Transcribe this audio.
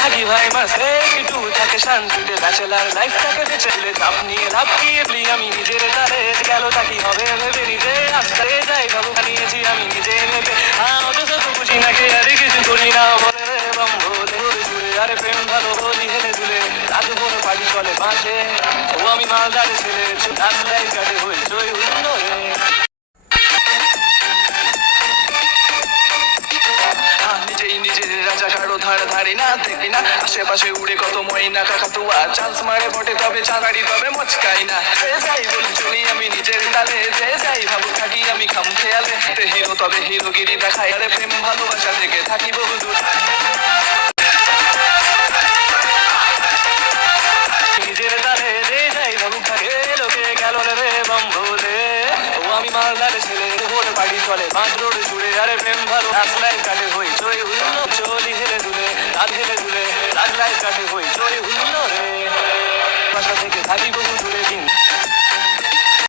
থাকি ভাই মাসে একটু থাকে শান্তিতে ব্যাচেলার লাইফটাকে বেচেলে চাপ নিয়ে লাভ কি আমি নিজের তালে গেল তাকি হবে ভেবে নিজে আস্তে যাই বাবু নিয়েছি আমি নিজে নেবে অথচ তো বুঝি না কে আরে কিছু করি না বলে রে বলে জুড়ে আরে প্রেম ভালো বলি হেলে দুলে রাত ভোর পাড়ি চলে মাঝে ও আমি মালদারে ছেলে রাস্তায় কাটে হইচই উন্ন রে নিজেই নিজের রাজা কারো ধারি না দেখি না আশেপাশে উড়ে কত ময়না কাকাতুয়া চান্স মারে বটে তবে চাঁদাড়ি তবে মচকাই না যে যাই বলি চলি আমি নিজের তালে যে যাই ভাবু থাকি আমি খাম খেয়ালে হিরো তবে হিরোগিরি দেখাই আরে প্রেম ভালোবাসা থেকে থাকি বহুদূর নিজের তালে যে যাই ভাবু থাকে লোকে গেল রে বম ভোলে ও আমি মালদার ছেলে ভোর বাড়ি চলে বাঁধ রোড জুড়ে আরে প্রেম ভালো রাস্তায় কাটে হই চই উল্লো চলে